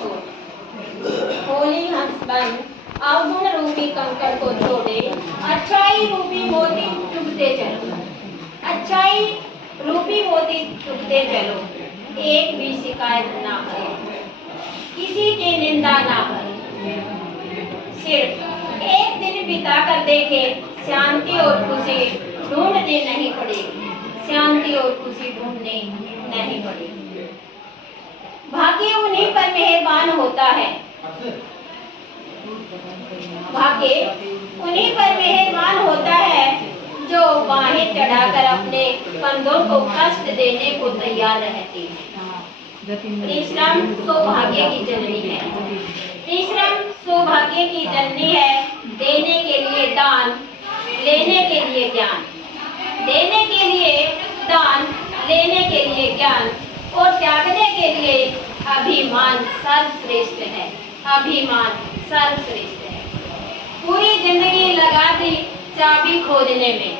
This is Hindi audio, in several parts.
छोड़। होली हंस बन अवगुण रूपी कंकड़ को छोड़े, अच्छाई रूपी मोती चुभते चलो। अच्छाई रूपी मोती चुभते चलो, एक भी शिकायत ना करे, किसी की निंदा ना करे। सिर्फ एक दिन बिता कर देखे, शांति और खुशी ढूंढने नहीं पड़ेगी, शांति और खुशी ढूंढने नहीं पड़ेगी। भाग्य उन्हीं पर मेहरबान होता है, भाग्य उन्हीं पर मेहरबान होता है जो बाहें चढ़ाकर अपने कंधों को कष्ट देने को तैयार रहती है। परिश्रम सौभाग्य की जननी है, परिश्रम सौभाग्य की जननी है। देने के लिए दान, लेने के लिए ज्ञान, देने के लिए दान, लेने के लिए ज्ञान और त्यागने के लिए अभिमान सर्वश्रेष्ठ है, अभिमान सर्वश्रेष्ठ है। पूरी जिंदगी लगा दी चाबी खोजने में,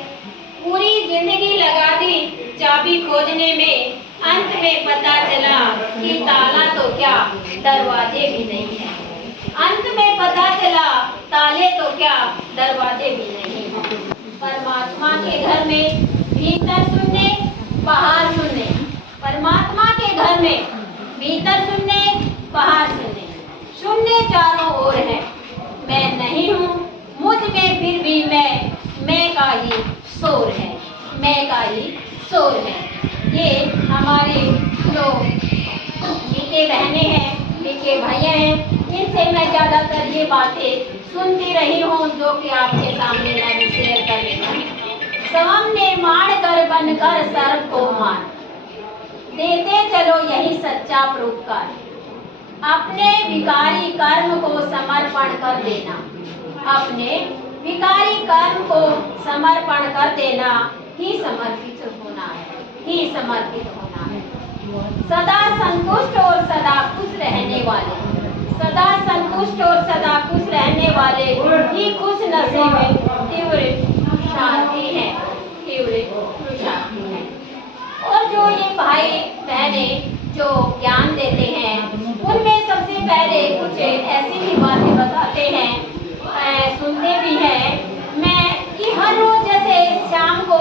पूरी जिंदगी लगा दी चाबी खोजने में, अंत में पता चला कि ताला तो क्या दरवाजे भी नहीं है। अंत में पता चला ताले तो क्या दरवाजे भी नहीं है। परमात्मा के घर में भीतर सुनने बाहर सुनने, परमात्मा के घर में भीतर सुनने बाहर सुनने, सुनने चारों ओर है। मैं नहीं हूँ मुझ में फिर भी मैं का ही शोर है, मैं का ही शोर है। ये हमारे जो मीठे बहनें हैं, मीठे भैया हैं, इनसे मैं ज़्यादातर ये बातें सुनती रही हूँ जो कि आपके सामने मैं भी शेयर कर रही हूँ। स्वयं निर्माण कर बनकर सर्व को मान, देते चलो यही सच्चा परोपकार। अपने विकारी कर्म को समर्पण कर देना, अपने विकारी कर्म को समर्पण कर देना ही समर्पित होना है, ही समर्पित होना है। सदा संतुष्ट और सदा खुश रहने वाले, सदा संतुष्ट और सदा खुश रहने वाले ही खुश नसीब तीव्र शांति है, तीव्र शांति है। और जो ये भाई बहने जो ज्ञान देते हैं, उनमें सबसे पहले कुछ ऐसी भी बातें बताते हैं, सुनते भी हैं मैं कि हर रोज जैसे शाम को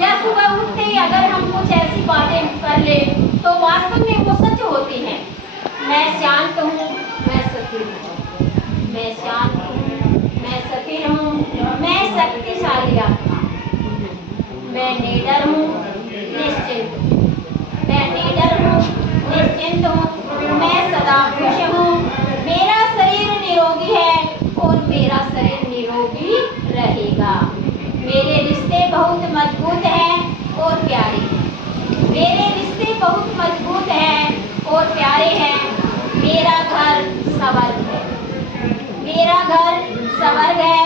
या सुबह उठते ही अगर हम कुछ ऐसी बातें कर ले तो वास्तव में वो सच होती हैं। मैं शांत हूँ, मैं स्थिर हूँ, मैं शांत हूँ, मैं स्थिर हूँ, मैं शक्तिशाली आत्मा, मैं निडर हूँ, निश्चिंत हूँ, मैं निडर हूँ, निश्चिंत हूँ, मैं सदा खुश हूँ, मेरा शरीर निरोगी है और मेरा शरीर निरोगी रहेगा। मेरे रिश्ते बहुत मजबूत हैं और प्यारे हैं, मेरे रिश्ते बहुत मजबूत हैं और प्यारे हैं। मेरा घर स्वर्ग है, मेरा घर स्वर्ग है।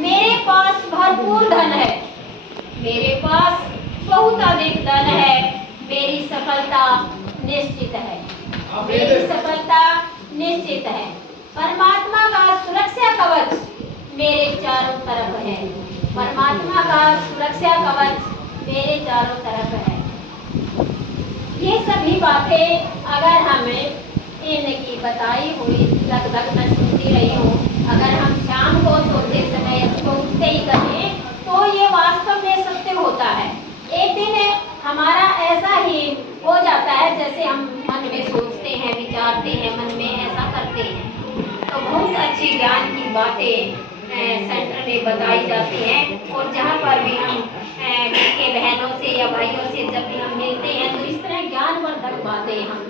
मेरे पास भरपूर धन है, मेरे पास बहुत अधिक धन है। मेरी सफलता निश्चित है, मेरी सफलता निश्चित है। परमात्मा का सुरक्षा कवच मेरे चारों तरफ है, परमात्मा का सुरक्षा कवच मेरे चारों तरफ है। ये सभी बातें अगर हमें इनकी बताई हुई लगभग मैं सुनती रही हूँ, अगर हम शाम को सोते समय इसको उठते ही करें तो ये वास्तव में सत्य होता है। एक दिन हमारा ऐसा ही हो जाता है जैसे हम मन में सोचते हैं, विचारते हैं, मन में ऐसा करते हैं। तो बहुत अच्छी ज्ञान की बातें सेंटर में बताई जाती हैं और जहाँ पर भी हम के बहनों से या भाइयों से जब भी हम मिलते हैं तो इस तरह ज्ञानवर्धक बातें हम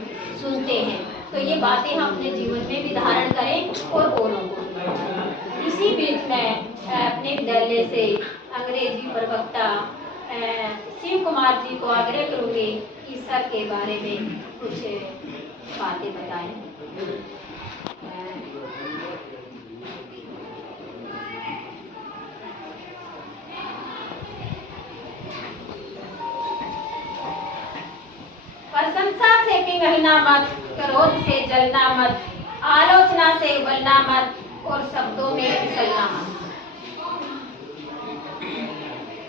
सुनते हैं। तो ये बातें हम अपने जीवन में भी धारण करें और औरों को। इसी बीच में अपने विद्यालय से अंग्रेजी प्रवक्ता शिव कुमार जी को आग्रह करूँगी कि सर के बारे में कुछ बातें बताएं। प्रशंसा से पिघलना मत, क्रोध से जलना मत, आलोचना से उबलना मत और शब्दों में फिसलना मत।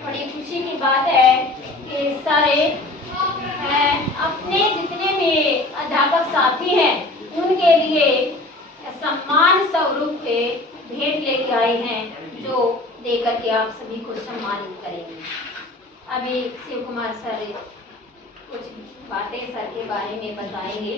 बड़ी खुशी की बात है कि सारे अपने जितने भी अध्यापक साथी हैं उनके लिए सम्मान स्वरूप के भेंट लेके आए हैं, जो देकर के आप सभी को सम्मानित करेंगे। अभी शिव कुमार सर कुछ बातें सर के बारे में बताएंगे।